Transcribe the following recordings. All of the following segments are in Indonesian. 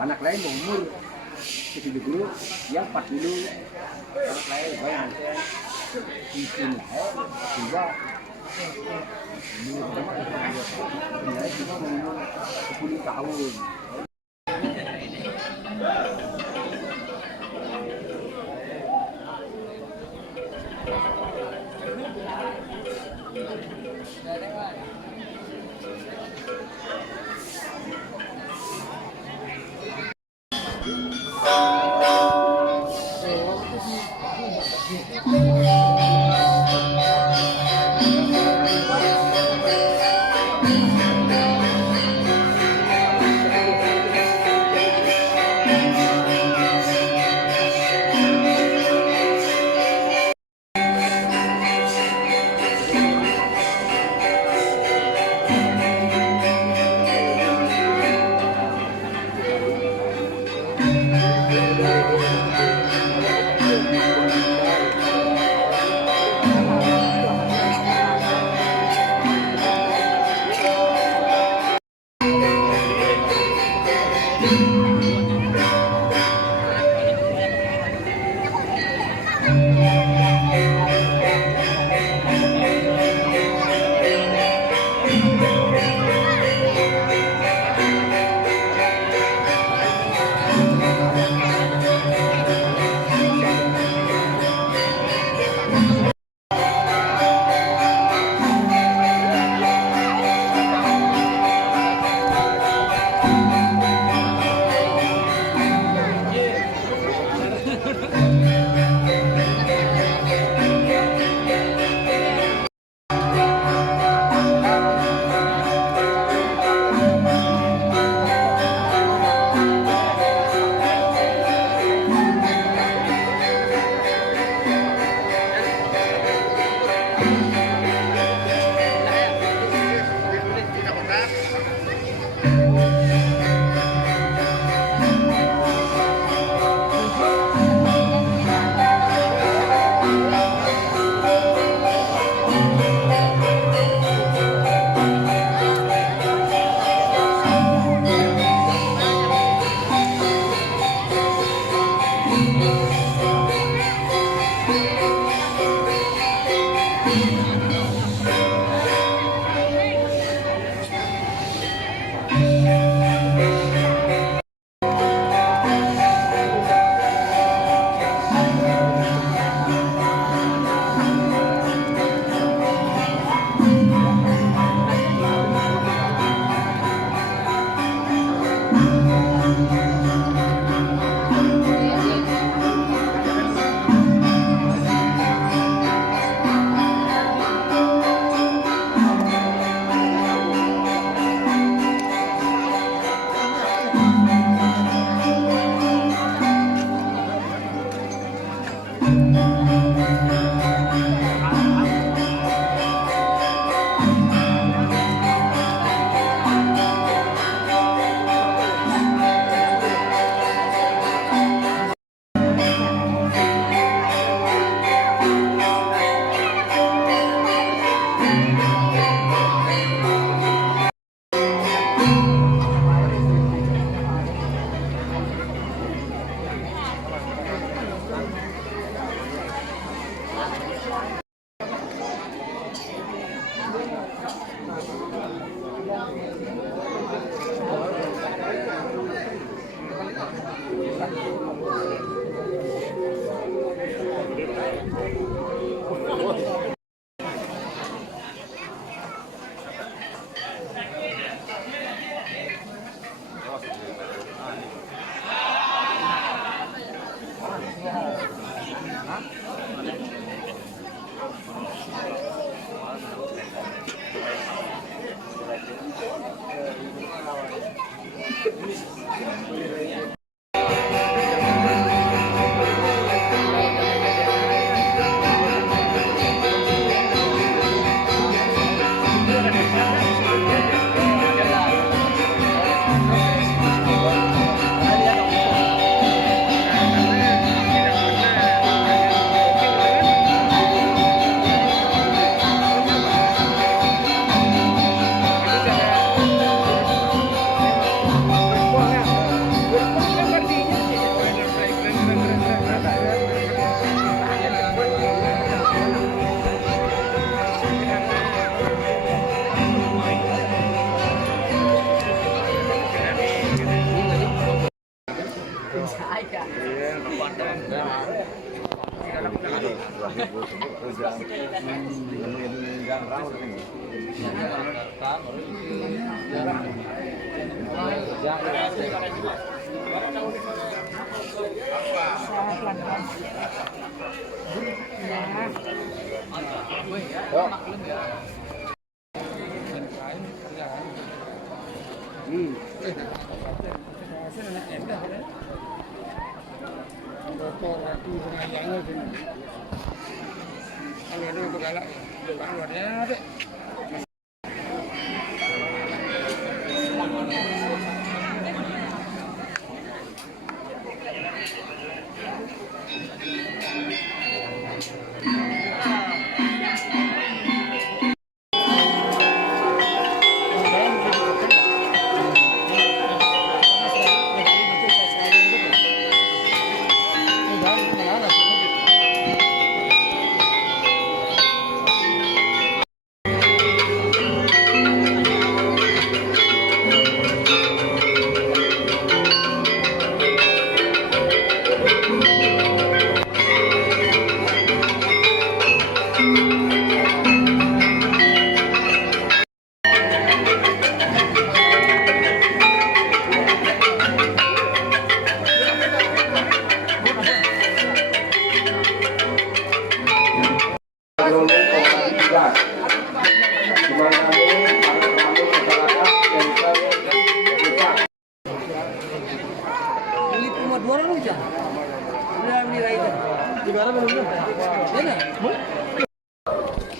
Anak lain umur 70 yang 40 anak lain banyak mungkin juga ini cuma umur 10 tahun.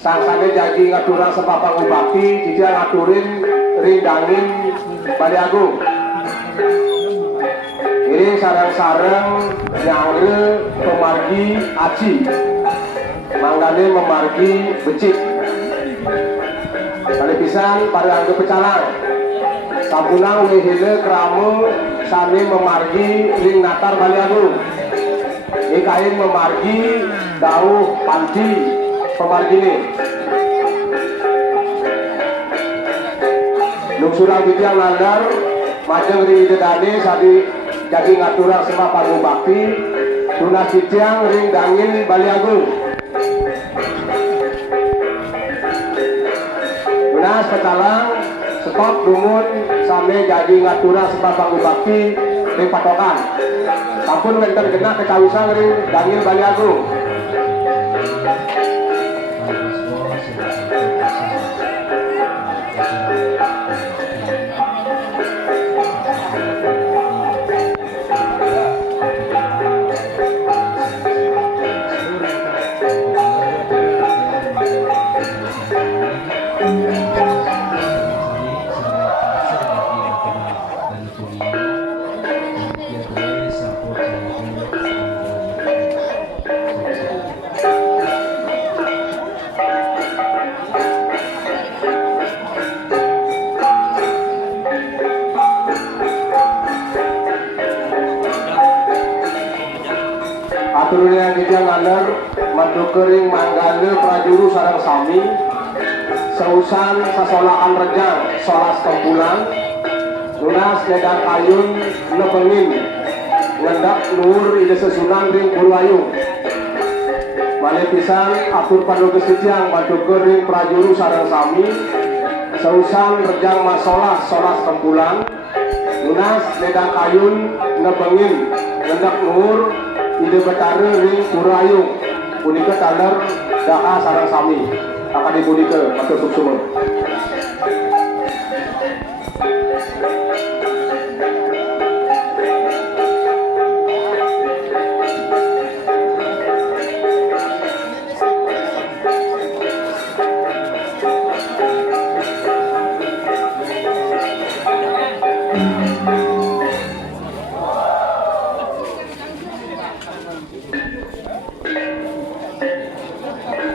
Sangsane janji ngaturang sepapang bakti, jika ngaturin rindangin Bali Agung. Ini sarang-sarang nyangre pemargi aci, manggane memargi becik. Kali pisan pada angge pecalang, sabunang wihile keramu sami memargi ring natar Bali Agung. Ikain memargi dauh panci pemargi ini. Lungsurang bidang nandar majeng ring dedane sadi jadi ngaturang semua panggung bakti tunas bidang ring dangin Bali Agung. Tunas pecalang stop dumun sampai jadi ngaturang semua panggung bakti ring patokan sampun wenten genah kekawisan ring dangin Bali Agung. Aturnya kita ngaler mantu kering manggale prajuru sarang sami seusan sasolaan rejang solas kempulan lunas ledang kayun nepengin ngendak nur ide sesunan ring Purwayung Balik pisan atur paduka sejang baduka ring prajuru sareng sami sausan rejang masolah solas tempulan lunas ledang kayun nebengin ngendak nuhur ide betare ring kurayung punika taler daha sareng sami akadi punika matur suksuma.